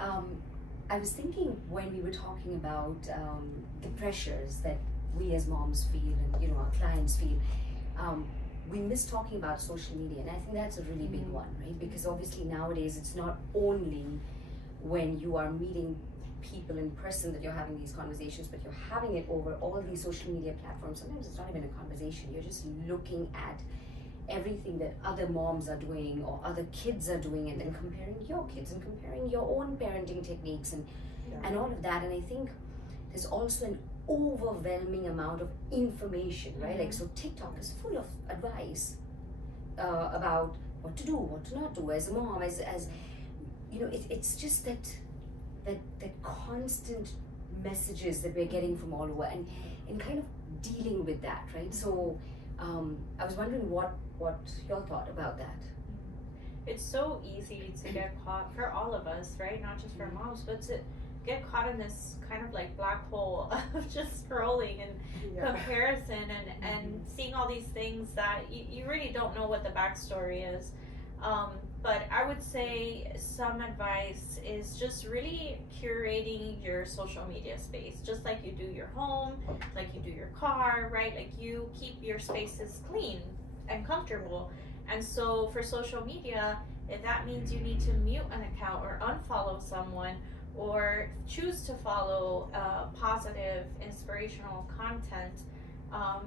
I was thinking when we were talking about the pressures that we as moms feel and our clients feel, we miss talking about social media, and I think that's a really big one, right? Because obviously nowadays it's not only when you are meeting people in person that you're having these conversations, but you're having it over all these social media platforms. Sometimes it's not even a conversation, you're just looking at everything that other moms are doing or other kids are doing, and then comparing your kids and comparing your own parenting techniques and all of that. And I think there's also an overwhelming amount of information, right? Like, so TikTok is full of advice about what to do, what to not do as a mom, as it's just that constant messages that we're getting from all over, and kind of dealing with that, right? So I was wondering what your thought about that. It's so easy to get caught, for all of us, right? Not just for moms, but to get caught in this kind of like black hole of just scrolling and comparison and seeing all these things that you really don't know what the backstory is. But I would say some advice is just really curating your social media space, just like you do your home, like you do your car, right? Like you keep your spaces clean and comfortable. And so for social media, if that means you need to mute an account or unfollow someone or choose to follow positive, inspirational content,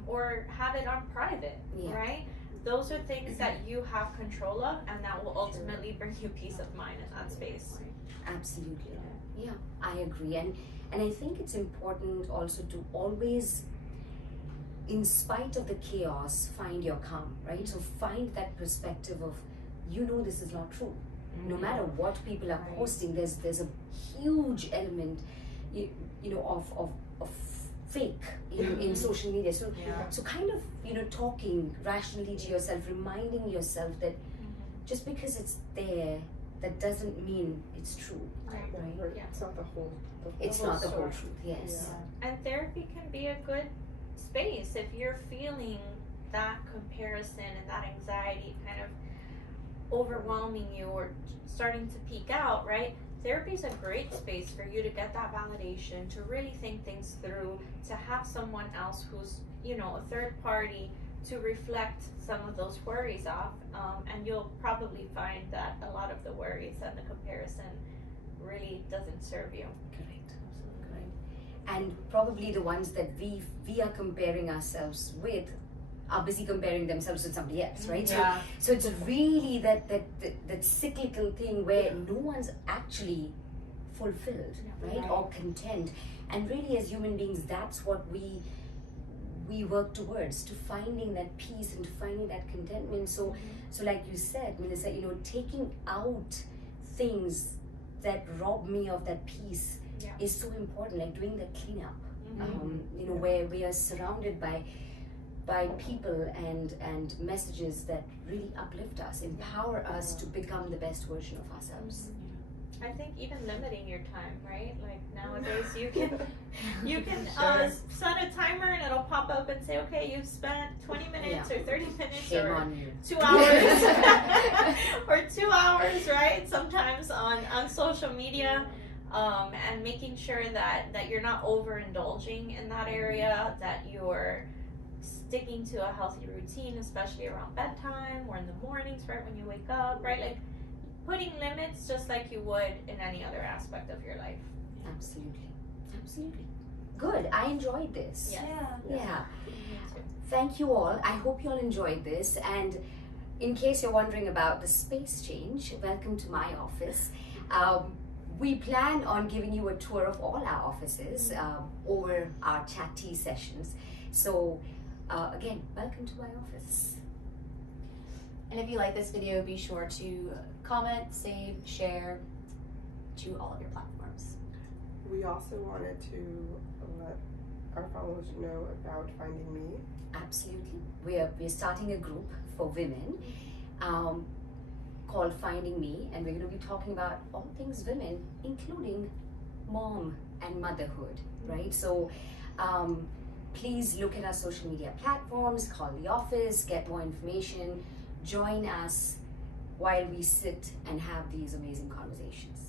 or have it on private, right? Those are things that you have control of, and that will ultimately bring you peace of mind in that space. Absolutely. Yeah, I agree. And I think it's important also to always, in spite of the chaos, find your calm, right? So find that perspective of, this is not true. No matter what people are posting, there's a huge element, of fake in social media. So kind of talking rationally to yourself, reminding yourself that just because it's there, that doesn't mean it's true. Right. Yeah. It's not the whole. It's not the whole truth. Yes. Yeah. And therapy can be a good space if you're feeling that comparison and that anxiety kind of overwhelming you or starting to peak out, right? Therapy is a great space for you to get that validation, to really think things through, to have someone else who's, a third party to reflect some of those worries off. And you'll probably find that a lot of the worries and the comparison really doesn't serve you. Correct. And probably the ones that we are comparing ourselves with are busy comparing themselves with somebody else, right? Yeah. So it's really that cyclical thing where no one's actually fulfilled, right? Or content. And really, as human beings, that's what we work towards, to finding that peace and to finding that contentment. So like you said, Melissa, taking out things that rob me of that peace is so important, like doing the cleanup, where we are surrounded by people and messages that really uplift us, empower us to become the best version of ourselves. I think even limiting your time, right? Like nowadays you can set a timer and it'll pop up and say, okay, you've spent 20 minutes or 30 minutes or 2 hours or 2 hours, right? Sometimes on social media. And making sure that you're not overindulging in that area, that you're sticking to a healthy routine, especially around bedtime or in the mornings, right when you wake up, right? Like putting limits just like you would in any other aspect of your life. Absolutely. Good. I enjoyed this. Yeah. Thank you all. I hope you all enjoyed this. And in case you're wondering about the space change, welcome to my office. We plan on giving you a tour of all our offices over our chat tea sessions. So again, welcome to my office. And if you like this video, be sure to comment, save, share to all of your platforms. We also wanted to let our followers know about Finding Me. Absolutely. We're starting a group for women called Finding Me, and we're going to be talking about all things women, including mom and motherhood, right? So please look at our social media platforms, call the office, get more information, join us while we sit and have these amazing conversations.